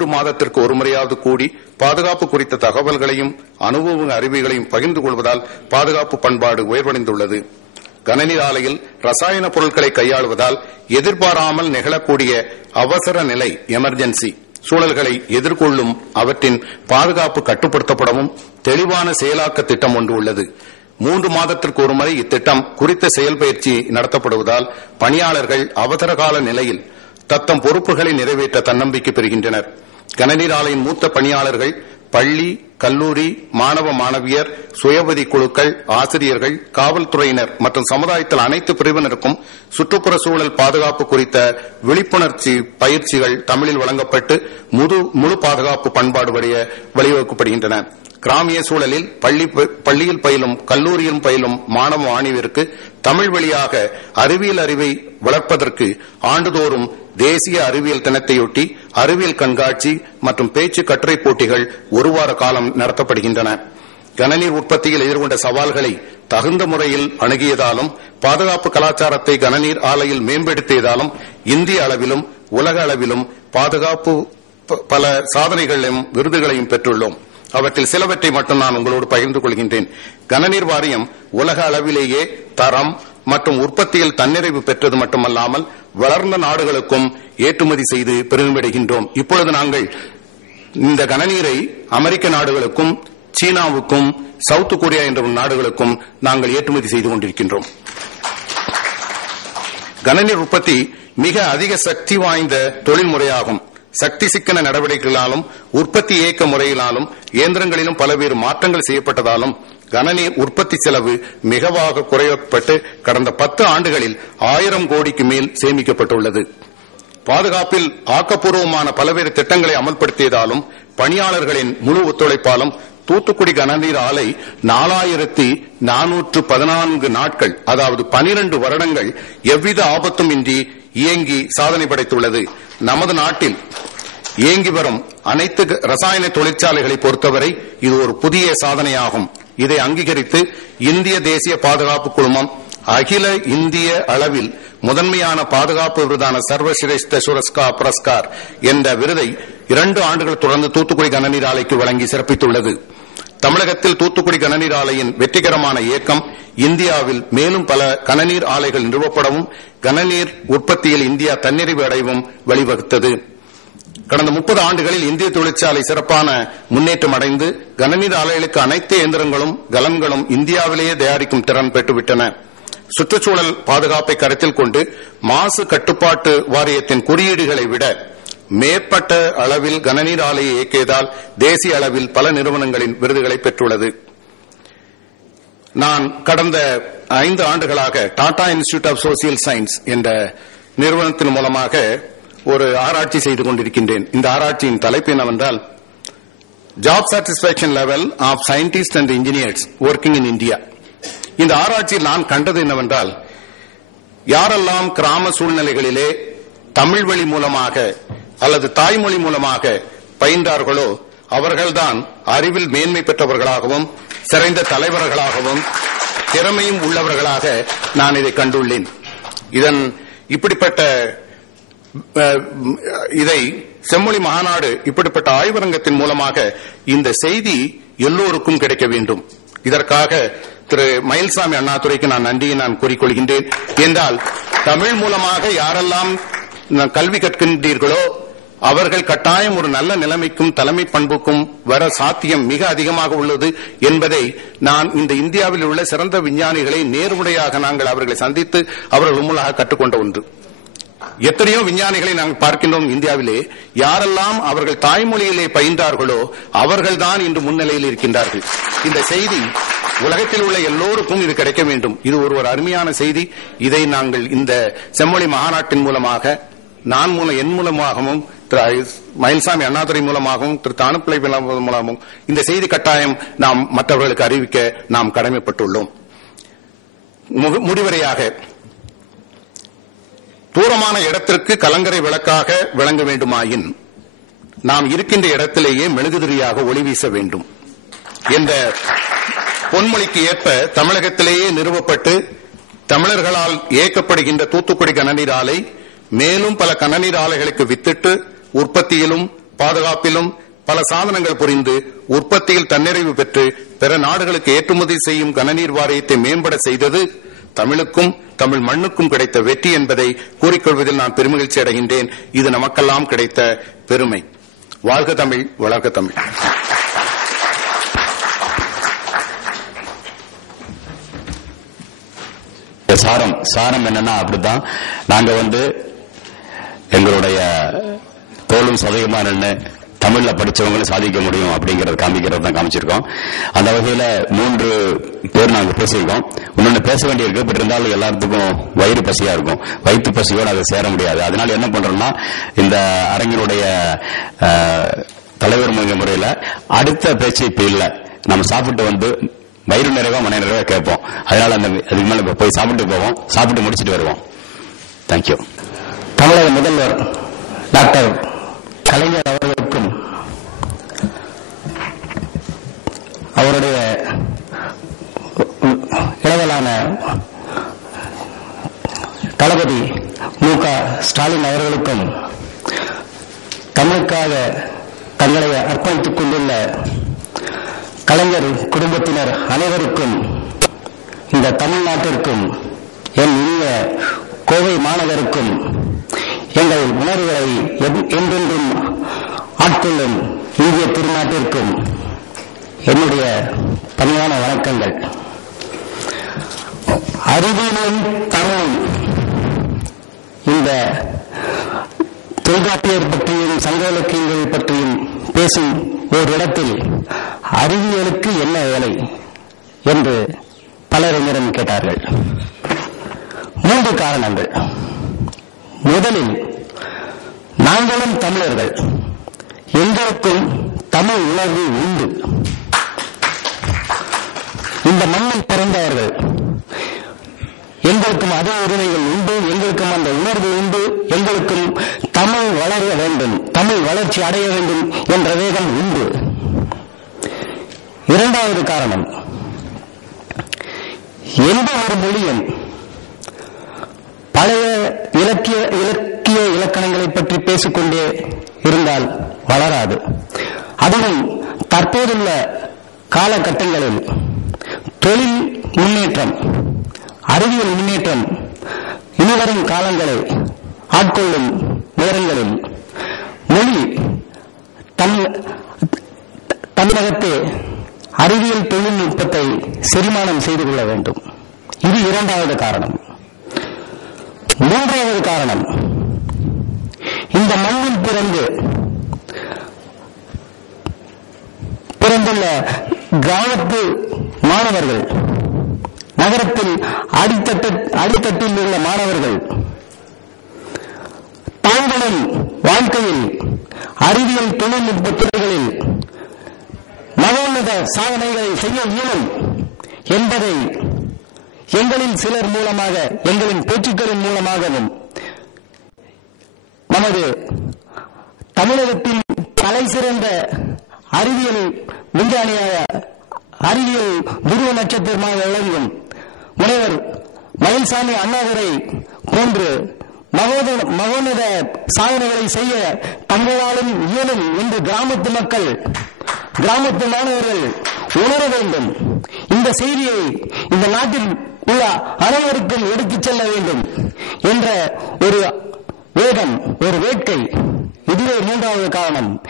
மூன்று மாதத்திற்கு ஒருமுறையாவது கூடி பாதுகாப்பு குறித்த தகவல்களையும் அனுபவ அறிவுகளையும் பகிர்ந்து கொள்வதால் பாதுகாப்பு பண்பாடு உயர்வடைந்துள்ளது. கனநீர் ஆலையில் ரசாயன பொருட்களை கையாளுவதால் எதிர்பாராமல் நிகழக்கூடிய அவசர நிலை எமர்ஜென்சி சூழல்களை எதிர்கொள்ளும் அவற்றின் பாதுகாப்பு கட்டுப்படுத்தப்படவும் தெளிவான செயலாக்க திட்டம் ஒன்று உள்ளது. மூன்று மாதத்திற்கு ஒருமுறை இத்திட்டம் குறித்த செயல் பயிற்சி நடத்தப்படுவதால் பணியாளர்கள் அவசரகால நிலையில் தத்தம் பொறுப்புகளை நிறைவேற்ற தன்னம்பிக்கை பெறுகின்றனர். கனநீர் ஆலையின் மூத்த பணியாளர்கள் பள்ளி கல்லூரி மாணவ மாணவியர் சுயபதி குழுக்கள் ஆசிரியர்கள் காவல்துறையினர் மற்றும் சமுதாயத்தில் அனைத்து பிரிவினருக்கும் சுற்றுப்புற சூழல் பாதுகாப்பு குறித்த விழிப்புணர்ச்சி பயிற்சிகள் தமிழில் வழங்கப்பட்டு முழு முழு பாதுகாப்பு பண்பாடு வழிய வழிவகுக்கப்படுகின்றன. கிராமிய சூழலில் பள்ளி பள்ளியில் பயிலும் கல்லூரியில் பயிலும் மாணவ மாணவியருக்கு தமிழ் வழியாக அறிவியல் அறிவை வளர்ப்பதற்கு ஆண்டுதோறும் தேசிய அறிவியல் தினத்தையொட்டி அறிவியல் கண்காட்சி மற்றும் பேச்சு கட்டுரை போட்டிகள் ஒரு வார காலம் நடத்தப்படுகின்றன. கனநீர் உற்பத்தியில் எதிர்கொண்ட சவால்களை தகுந்த முறையில் அணுகியதாலும் பாதுகாப்பு கலாச்சாரத்தை கனநீர் ஆலையில் மேம்படுத்தியதாலும் இந்திய அளவிலும் உலக அளவிலும் பாதுகாப்பு பல சாதனைகளையும் விருதுகளையும் பெற்றுள்ளோம். அவற்றில் சிலவற்றை மட்டும் நான் உங்களோடு பகிர்ந்து கொள்கின்றேன். கனநீர் வாரியம் உலக அளவிலேயே தரம் மற்றும் உற்பத்தியில் தன்னிறைவு பெற்றது மட்டுமல்லாமல் வளர்ந்த நாடுகளுக்கும் ஏற்றுமதி செய்து பெருமிடுகின்றோம் இப்பொழுது நாங்கள் இந்த கனநீரை அமெரிக்க நாடுகளுக்கும் சீனாவுக்கும் சவுத் கொரியா என்ற நாடுகளுக்கும் நாங்கள் ஏற்றுமதி செய்து கொண்டிருக்கின்றோம். கனநீர் உற்பத்தி மிக அதிக சக்தி வாய்ந்த தொழில்முறையாகும். சக்தி சிக்கன நடவடிக்கைகளாலும் உற்பத்தி இயக்க முறையினாலும் இயந்திரங்களிலும் பல்வேறு மாற்றங்கள் செய்யப்பட்டதாலும் கனநீர் உற்பத்தி செலவு மிகவாக குறையப்பட்டு கடந்த பத்து ஆண்டுகளில் ஆயிரம் கோடிக்கு மேல் சேமிக்கப்பட்டுள்ளது. பாதுகாப்பில் ஆக்கப்பூர்வமான பல்வேறு திட்டங்களை அமல்படுத்தியதாலும் பணியாளர்களின் முழு ஒத்துழைப்பாலும் தூத்துக்குடி கனநீர் ஆலை நாலாயிரத்தி நானூற்று பதினான்கு நாட்கள் அதாவது பனிரண்டு வருடங்கள் எவ்வித ஆபத்தும் இன்றி இயங்கி சாதனை படைத்துள்ளது. நமது நாட்டில் இயங்கி வரும் அனைத்து ரசாயன தொழிற்சாலைகளை பொறுத்தவரை இது ஒரு புதிய சாதனையாகும். இதை அங்கீகரித்து இந்திய தேசிய பாதுகாப்பு குழுமம் அகில இந்திய அளவில் முதன்மையான பாதுகாப்பு விருதான சர்வசிரேஷ்ட சுரஸ்கா புரஸ்கார் என்ற விருதை இரண்டு ஆண்டுகள் தொடர்ந்து தூத்துக்குடி கனநீர் ஆலைக்கு வழங்கி சிறப்பித்துள்ளது. தமிழகத்தில் தூத்துக்குடி கனநீர் ஆலையின் வெற்றிகரமான இயக்கம் இந்தியாவில் மேலும் பல கனநீர் ஆலைகள் நிறுவப்படவும் கனநீர் உற்பத்தியில் இந்தியா தன்னிறைவு அடையவும் வழிவகுத்தது. கடந்த முப்பது ஆண்டுகளில் இந்திய தொழிற்சாலை சிறப்பான முன்னேற்றம் அடைந்து கனநீர் ஆலைகளுக்கு அனைத்து இயந்திரங்களும் கலன்களும் இந்தியாவிலேயே தயாரிக்கும் திறன் பெற்றுவிட்டன. சுற்றுச்சூழல் பாதுகாப்பை கருத்தில் கொண்டு மாசு கட்டுப்பாட்டு வாரியத்தின் குறியீடுகளை விட மேற்பட்ட அளவில் கனநீர் ஆலையை இயக்கியதால் தேசிய அளவில் பல நிறுவனங்களின் விருதுகளை பெற்றுள்ளது. நான் கடந்த ஐந்து ஆண்டுகளாக Tata institute of social science என்ற நிறுவனத்தின் மூலமாக ஒரு ஆராய்ச்சி செய்து கொண்டிருக்கின்றேன். இந்த ஆராய்ச்சியின் தலைப்பு என்னவென்றால் job satisfaction level of scientist and engineers working in India இந்த ஆராய்ச்சியில் நான் கண்டது என்னவென்றால் யாரெல்லாம் கிராம சூழ்நிலைகளிலே தமிழ் வழி மூலமாக அல்லது தாய்மொழி மூலமாக பயின்றார்களோ அவர்கள்தான் அறிவில் மேன்மை பெற்றவர்களாகவும் சிறந்த தலைவர்களாகவும் திறமையும் உள்ளவர்களாக நான் இதை கண்டுள்ளேன். இதன் இப்படிப்பட்ட இதை செம்மொழி மாநாடு இப்படிப்பட்ட ஆய்வரங்கத்தின் மூலமாக இந்த செய்தி எல்லோருக்கும் கிடைக்க வேண்டும். இதற்காக திரு மயில்சாமி அண்ணாதுரைக்கு நான் நன்றியை நான் கூறிக்கொள்கின்றேன். என்றால் தமிழ் மூலமாக யாரெல்லாம் கல்வி கற்கின்றீர்களோ அவர்கள் கட்டாயம் ஒரு நல்ல நிலைமைக்கும் தலைமை பண்புக்கும் வர சாத்தியம் மிக அதிகமாக உள்ளது என்பதை நான் இந்த இந்தியாவில் உள்ள சிறந்த விஞ்ஞானிகளை நேர்முறையாக நாங்கள் அவர்களை சந்தித்து அவர்கள் மூலமாக கற்றுக்கொண்ட ஒன்று. எத்தனையோ விஞ்ஞானிகளை நாங்கள் பார்க்கின்றோம் இந்தியாவிலே. யாரெல்லாம் அவர்கள் தாய்மொழியிலே பயின்றார்களோ அவர்கள்தான் இன்று முன்னிலையில் இருக்கின்றார்கள். இந்த செய்தி உலகத்தில் உள்ள எல்லோருக்கும் இது கிடைக்க வேண்டும். இது ஒரு ஒரு அருமையான செய்தி. இதை நாங்கள் இந்த செம்மொழி மாநாட்டின் மூலமாக நான் மூலம் என் மூலமாகவும் திரு மயில்சாமி அண்ணாதுரை மூலமாகவும் திரு தானுப்பிள்ளை மூலமாகவும் இந்த செய்தி கட்டாயம் நாம் மற்றவர்களுக்கு அறிவிக்க நாம் கடமைப்பட்டுள்ளோம். முடிவரையாக தூரமான இடத்திற்கு கலங்கரை விளக்காக விளங்க வேண்டுமாயின் நாம் இருக்கின்ற இடத்திலேயே மெழுகுதிரியாக ஒளி வீச வேண்டும். என்ற பொன்மொழிக்கு ஏற்ப தமிழகத்திலேயே நிறுவப்பட்டு தமிழர்களால் இயக்கப்படுகின்ற தூத்துக்குடி கனநீர் ஆலை மேலும் பல கனநீர் ஆலைகளுக்கு வித்திட்டு உற்பத்தியிலும் பாதுகாப்பிலும் பல சாதனங்கள் புரிந்து உற்பத்தியில் தன்னிறைவு பெற்று பிற நாடுகளுக்கு ஏற்றுமதி செய்யும் கனநீர் வாரியத்தை மேம்பட செய்தது தமிழுக்கும் தமிழ் மண்ணுக்கும் கிடைத்த வெற்றி என்பதை கூறிக்கொள்வதில் நான் பெருமகிழ்ச்சி அடைகின்றேன். இது நமக்கெல்லாம் கிடைத்த பெருமை. வாழ்க தமிழ் வளர்க தமிழ். சாரம் சாரம் என்னன்னா அப்படித்தான் நாங்க வந்து எங்களுடைய தோளும் சதவீதமா நின்று தமிழில் படிச்சவங்களும் சாதிக்க முடியும் அப்படிங்கறத காமிக்கிறது தான் காமிச்சிருக்கோம். அந்த வகையில் மூன்று பேர் நாங்கள் பேசியிருக்கோம். இன்னொன்று பேச வேண்டியிருக்கு பட் இருந்தாலும் எல்லாத்துக்கும் வயிறு பசியா இருக்கும். வயிற்று பசியோடு அதை சேர முடியாது. அதனால என்ன பண்றோம்னா இந்த அரங்கினுடைய தலைவர் முக முறையில் அடுத்த பேச்சு இப்போ இல்லை. நம்ம சாப்பிட்டு வந்து வயிறு நிறைவா மன நிறைவா கேட்போம். அதனால அந்த அதுக்கு மேல போய் சாப்பிட்டு போவோம். சாப்பிட்டு முடிச்சுட்டு வருவோம். தேங்க்யூ தமிழக முதல்வர் டாக்டர் கலைஞர் அவர்கள் அவருடைய இளவலான தளபதி மு க ஸ்டாலின் அவர்களுக்கும் தமிழுக்காக தங்களை அர்ப்பணித்துக் கொண்டுள்ள கலைஞர் குடும்பத்தினர் அனைவருக்கும் இந்த தமிழ்நாட்டிற்கும் என் இனிய கோவை மாநகருக்கும் எங்கள் உணர்வுகளை என்றென்றும் ஆட்கொள்ளும் இந்திய திருநாட்டிற்கும் என்னுடைய பணியான வணக்கங்கள். அறிவியலும் தமிழும் இந்த தொல்காப்பியர் பற்றியும் சங்க இலக்கியங்கள் பற்றியும் பேசும் ஒரு இடத்தில் அறிவியலுக்கு என்ன வேலை என்று பலர் என்னிடம் கேட்டார்கள். மூன்று காரணங்கள். முதலில் நாங்களும் தமிழர்கள். எங்களுக்கும் தமிழ் உணர்வு உண்டு. இந்த மண்ணில் பிறந்தவர்கள். எங்களுக்கும் அதே உரிமைகள் உண்டு எங்களுக்கும் அந்த உணர்வு உண்டு எங்களுக்கும் தமிழ் வளர வேண்டும் தமிழ் வளர்ச்சி அடைய வேண்டும் என்ற வேகம் உண்டு. இரண்டாவது காரணம் எந்த ஒரு மொழியும் பழைய இலக்கிய இலக்கிய இலக்கணங்களை பற்றி பேசிக்கொண்டே இருந்தால் வளராது. அதுவும் தற்போதுள்ள காலகட்டங்களில் தொழில் முன்னேற்றம் அறிவியல் முன்னேற்றம் இனிவரும் காலங்களை ஆட்கொள்ளும் நேரங்களில் மொழி தமிழ் அறிவியல் தொழில்நுட்பத்தை செரிமானம் செய்து கொள்ள வேண்டும். இது இரண்டாவது காரணம். மூன்றாவது காரணம் இந்த மண்ணில் பிறந்து பிறந்துள்ள கிராமத்து மாணவர்கள். நகரத்தில் அடித்தட்டில் உள்ள மாணவர்கள். தாங்களும் வாழ்க்கையில் அறிவியல் தொழில்நுட்ப துறைகளில் மகோன்னத சாதனைகளை செய்ய இயலும் என்பதை எங்களில் சிலர் மூலமாக எங்களின் பேச்சுக்களின் மூலமாகவும் நமது தமிழகத்தின் தலை சிறந்த அறிவியல் விஞ்ஞானியாக அறிவியல் துருவ நட்சத்திரமாக விளங்கும் முனைவர் மயில்சாமி அண்ணாதுரை போன்று மகோத- மகோனத சாதனைகளை செய்ய தங்களாலும் இயலும் என்று கிராமத்து மக்கள் கிராமத்து மாணவர்கள் உணர வேண்டும். இந்த செய்தியை இந்த நாட்டில் உள்ள அனைவருக்கும் எடுத்துச் செல்ல வேண்டும் என்ற ஒரு வேகம் ஒரு வேட்கை. இதுவே மூன்றாவது காரணம்.